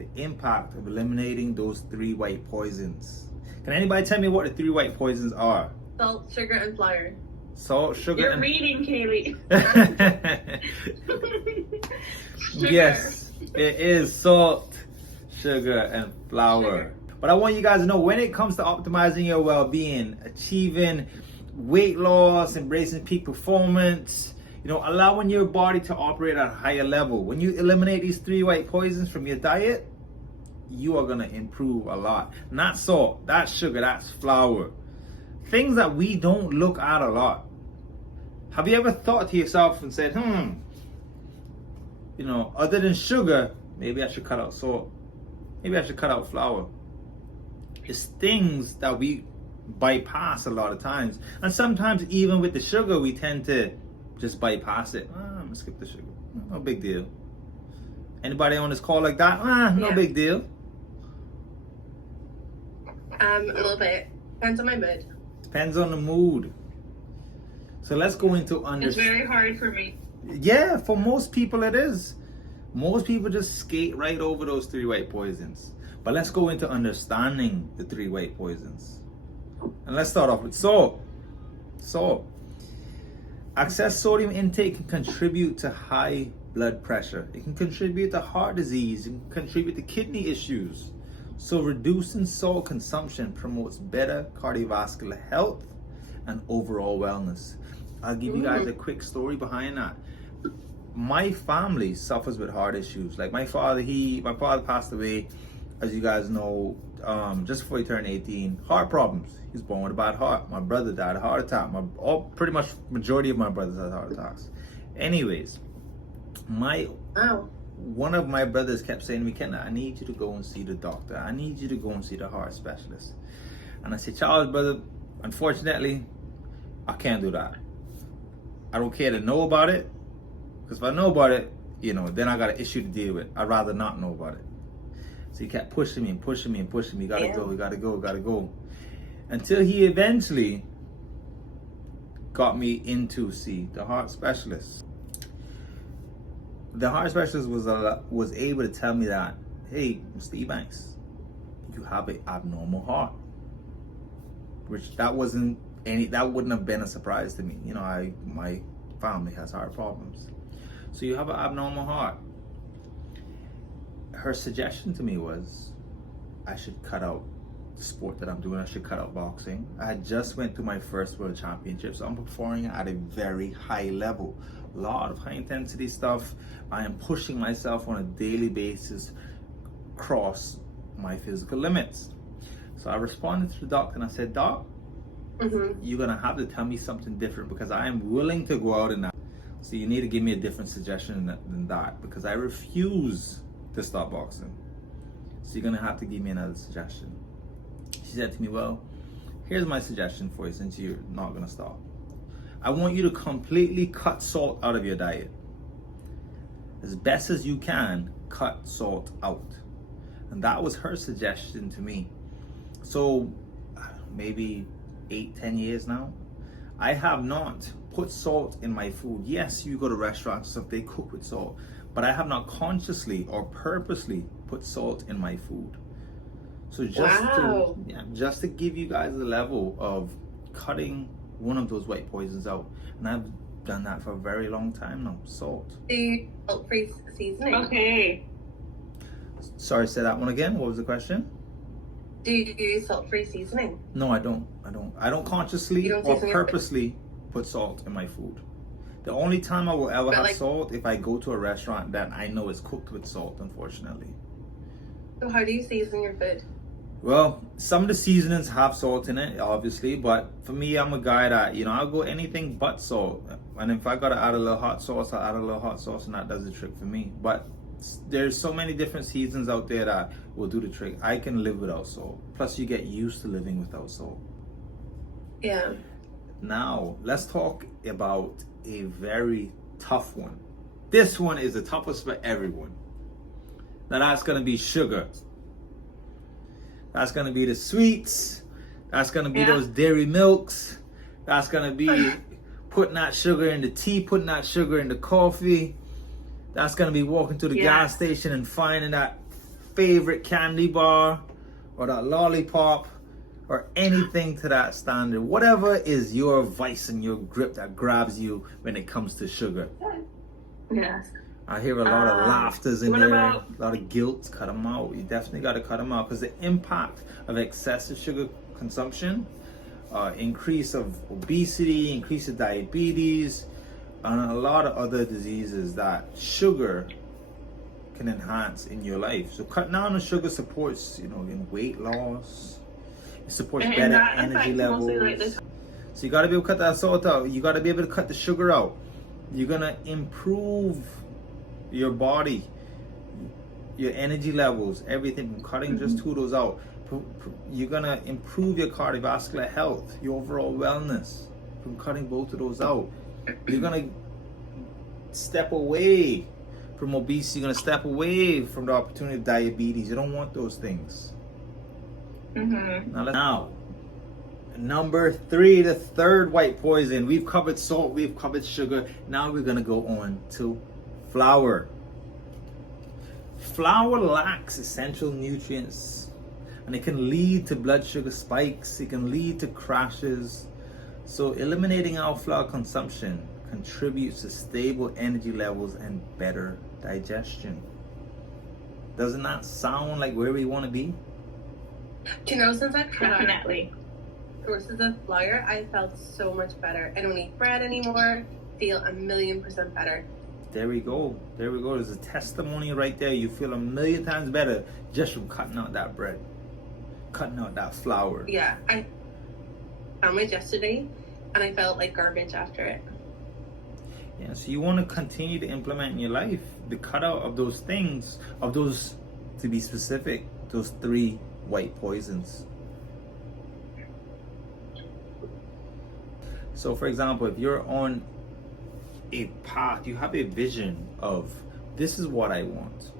the impact of eliminating those 3 white poisons. Can anybody tell me what the 3 white poisons are? Salt, sugar, and flour. Salt, sugar, You're and... reading, Kaylee. Yes, it is salt, sugar, and flour. Sugar. But I want you guys to know, when it comes to optimizing your well-being, achieving weight loss, embracing peak performance, allowing your body to operate at a higher level, when you eliminate these 3 white poisons from your diet, you are gonna improve a lot. Not salt, that's sugar, that's flour. Things that we don't look at a lot. Have you ever thought to yourself and said, other than sugar, maybe I should cut out salt. Maybe I should cut out flour. It's things that we bypass a lot of times. And sometimes even with the sugar, we tend to just bypass it. I'm gonna skip the sugar. No big deal. Anybody on this call like that? No Yeah. big deal. A little bit. Depends on my mood. Depends on the mood. So let's go into It's understanding. very hard for me. Yeah, for most people it is. Most people just skate right over those 3 white poisons. But let's go into understanding the 3 white poisons. And let's start off with salt. Salt. Excess sodium intake can contribute to high blood pressure. It can contribute to heart disease. It can contribute to kidney issues. So reducing salt consumption promotes better cardiovascular health and overall wellness. I'll give you guys a quick story behind that. My family suffers with heart issues. Like my father passed away, as you guys know, just before he turned 18. Heart problems. He was born with a bad heart. My brother died of a heart attack. Pretty much majority of my brothers had heart attacks. Anyways, one of my brothers kept saying to me, Ken, I need you to go and see the doctor. I need you to go and see the heart specialist. And I said, Charles, brother, unfortunately, I can't do that. I don't care to know about it. Because if I know about it, then I got an issue to deal with. I'd rather not know about it. So he kept pushing me and pushing me and pushing me. Gotta go. Until he eventually got me into see the heart specialist. The heart specialist was able to tell me that, hey, Mr. Ebanks, you have an abnormal heart. Which that wouldn't have been a surprise to me. My family has heart problems. So you have an abnormal heart. Her suggestion to me was I should cut out the sport that I'm doing. I should cut out boxing. I had just went to my first world championship, so I'm performing at a very high level. A lot of high intensity stuff. I am pushing myself on a daily basis across my physical limits. So I responded to the doctor and I said, Doc, you're gonna have to tell me something different because I am willing to go out and that. So you need to give me a different suggestion than that because I refuse to stop boxing. So you're gonna have to give me another suggestion. She said to me, well, here's my suggestion for you since you're not gonna stop. I want you to completely cut salt out of your diet. As best as you can, cut salt out. And that was her suggestion to me. So maybe 8-10 years now, I have not put salt in my food. Yes, you go to restaurants and stuff, they cook with salt, but I have not consciously or purposely put salt in my food. So just to give you guys a level of cutting one of those white poisons out, and I've done that for a very long time now. Salt. Do you salt-free seasoning? Okay. Sorry, say that one again. What was the question? Do you use salt-free seasoning? No, I don't. I don't consciously You don't or season your food? purposely put salt in my food. The only time I will ever But have like- salt if I go to a restaurant that I know is cooked with salt, unfortunately. So how do you season your food? Well, some of the seasonings have salt in it, obviously, but for me, I'm a guy that, I'll go anything but salt. And if I gotta add a little hot sauce, I'll add a little hot sauce, and that does the trick for me. But there's so many different seasons out there that will do the trick. I can live without salt. Plus, you get used to living without salt. Yeah. Now, let's talk about a very tough one. This one is the toughest for everyone. Now, that's gonna be sugar. That's gonna be the sweets. That's gonna be those dairy milks. That's gonna be putting that sugar in the tea, putting that sugar in the coffee. That's gonna be walking to the gas station and finding that favorite candy bar or that lollipop or anything to that standard. Whatever is your vice and your grip that grabs you when it comes to sugar. Yes. I hear a lot of laughters in what there, about- a lot of guilt. Cut them out. You definitely got to cut them out because the impact of excessive sugar consumption, increase of obesity, increase of diabetes, and a lot of other diseases that sugar can enhance in your life. So cutting down on sugar supports, in weight loss. It supports And better that energy affects levels. mostly, like, the- So you got to be able to cut that salt out. You got to be able to cut the sugar out. You're gonna improve your body, your energy levels, everything from cutting just two of those out. You're gonna improve your cardiovascular health, your overall wellness from cutting both of those out. You're gonna step away from obesity. You're gonna step away from the opportunity of diabetes. You don't want those things. Now, number 3, the third white poison. We've covered salt, we've covered sugar. Now we're gonna go on to flour. Flour lacks essential nutrients and it can lead to blood sugar spikes, it can lead to crashes. So eliminating our flour consumption contributes to stable energy levels and better digestion. Doesn't that sound like where we want to be? Do you know, since I've cut out Definitely. sources of flour, I felt so much better. I don't eat bread anymore. Feel 1,000,000% better. There we go. There we go. There's a testimony right there. You feel 1,000,000 times better just from cutting out that bread, cutting out that flour. Yeah, I found it yesterday, and I felt like garbage after it. Yeah, so you want to continue to implement in your life the cutout of those things, of those, to be specific, those 3 white poisons. So for example, if you're on a path, you have a vision of this is what I want.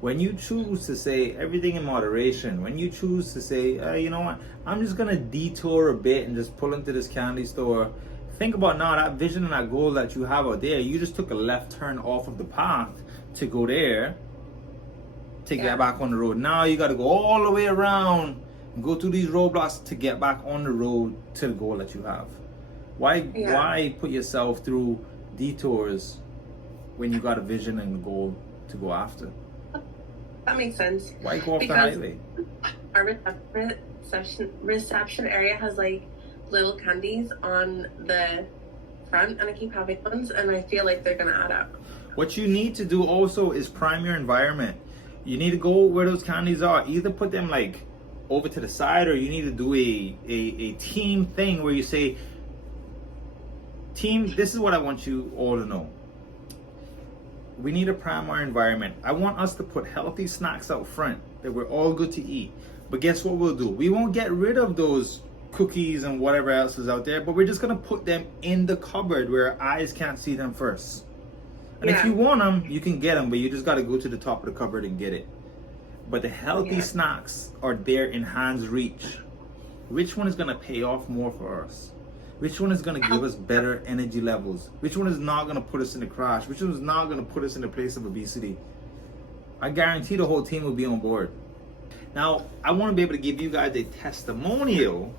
When you choose to say everything in moderation, when you choose to say, you know what, I'm just gonna detour a bit and just pull into this candy store. Think about now that vision and that goal that you have out there. You just took a left turn off of the path to go there, to get back on the road. Now you got to go all the way around and go through these roadblocks to get back on the road to the goal that you have. Why put yourself through detours when you got a vision and a goal to go after? That makes sense. Why go off the Because highway? our reception area has like little candies on the front, and I keep having ones, and I feel like they're gonna add up. What you need to do also is prime your environment. You need to go where those candies are. Either put them like over to the side, or you need to do a team thing where you say, team, this is what I want you all to know. We need to prime our environment. I want us to put healthy snacks out front that we're all good to eat. But guess what we'll do? We won't get rid of those cookies and whatever else is out there, but we're just gonna put them in the cupboard where our eyes can't see them first. And if you want them, you can get them, but you just got to go to the top of the cupboard and get it. But the healthy snacks are there in hand's reach. Which one is going to pay off more for us? Which one is going to give us better energy levels? Which one is not going to put us in a crash? Which one is not going to put us in a place of obesity? I guarantee the whole team will be on board. Now, I want to be able to give you guys a testimonial,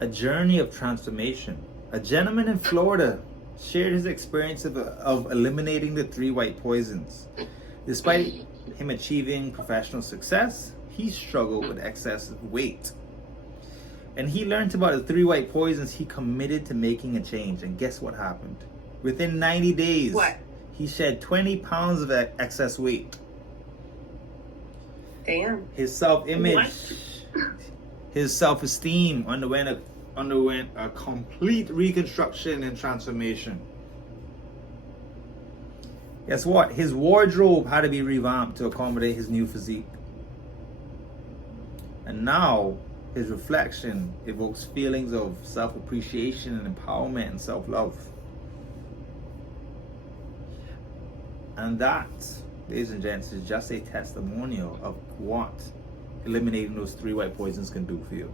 a journey of transformation. A gentleman in Florida shared his experience of eliminating the 3 white poisons. Despite him achieving professional success, he struggled with excessive weight. And he learned about the 3 white poisons. He committed to making a change. And guess what happened? Within 90 days, he shed 20 pounds of excess weight. Damn. His self-image, his self-esteem underwent a complete reconstruction and transformation. Guess what? His wardrobe had to be revamped to accommodate his new physique. And now his reflection evokes feelings of self-appreciation and empowerment and self-love. And that, ladies and gents, is just a testimonial of what eliminating those 3 white poisons can do for you.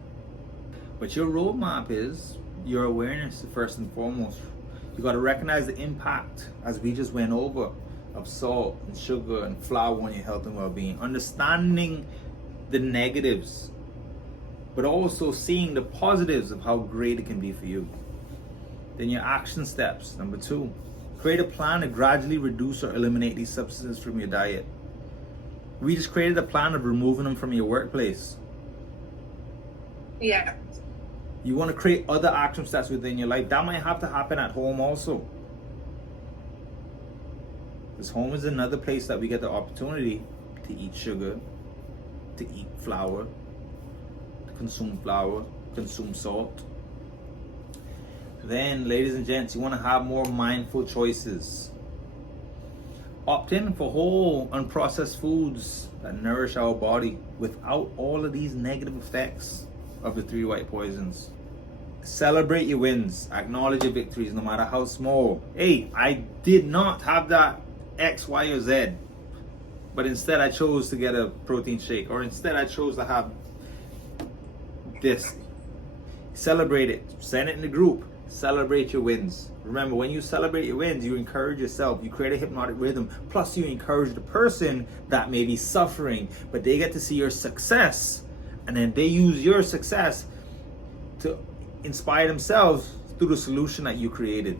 But your roadmap is your awareness first and foremost. You got to recognize the impact, as we just went over, of salt and sugar and flour on your health and well-being. Understanding the negatives, but also seeing the positives of how great it can be for you. Then your action steps. Number 2, create a plan to gradually reduce or eliminate these substances from your diet. We just created a plan of removing them from your workplace. Yeah. You want to create other action steps within your life. That might have to happen at home also. Because home is another place that we get the opportunity to eat sugar, to eat flour, to consume salt. Then, ladies and gents, you want to have more mindful choices. Opt in for whole, unprocessed foods that nourish our body without all of these negative effects of the 3 white poisons. Celebrate your wins. Acknowledge your victories, no matter how small. Hey, I did not have that X, Y, or Z, but instead I chose to get a protein shake, or instead I chose to have this. Celebrate it. Send it in the group. Celebrate your wins. Remember, when you celebrate your wins, you encourage yourself, you create a hypnotic rhythm, plus you encourage the person that may be suffering, but they get to see your success, and then they use your success to inspire themselves through the solution that you created.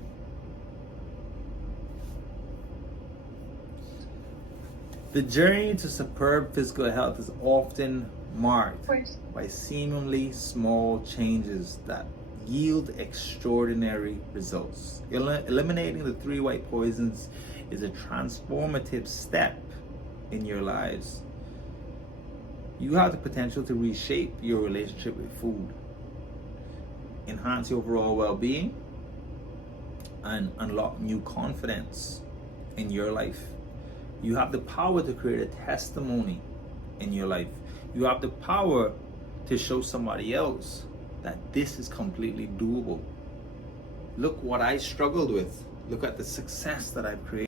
The journey to superb physical health is often marked by seemingly small changes that yield extraordinary results. Eliminating the 3 white poisons is a transformative step in your lives. You have the potential to reshape your relationship with food, enhance your overall well-being, and unlock new confidence in your life. You have the power to create a testimony in your life. You have the power to show somebody else that this is completely doable. Look what I struggled with. Look at the success that I've created.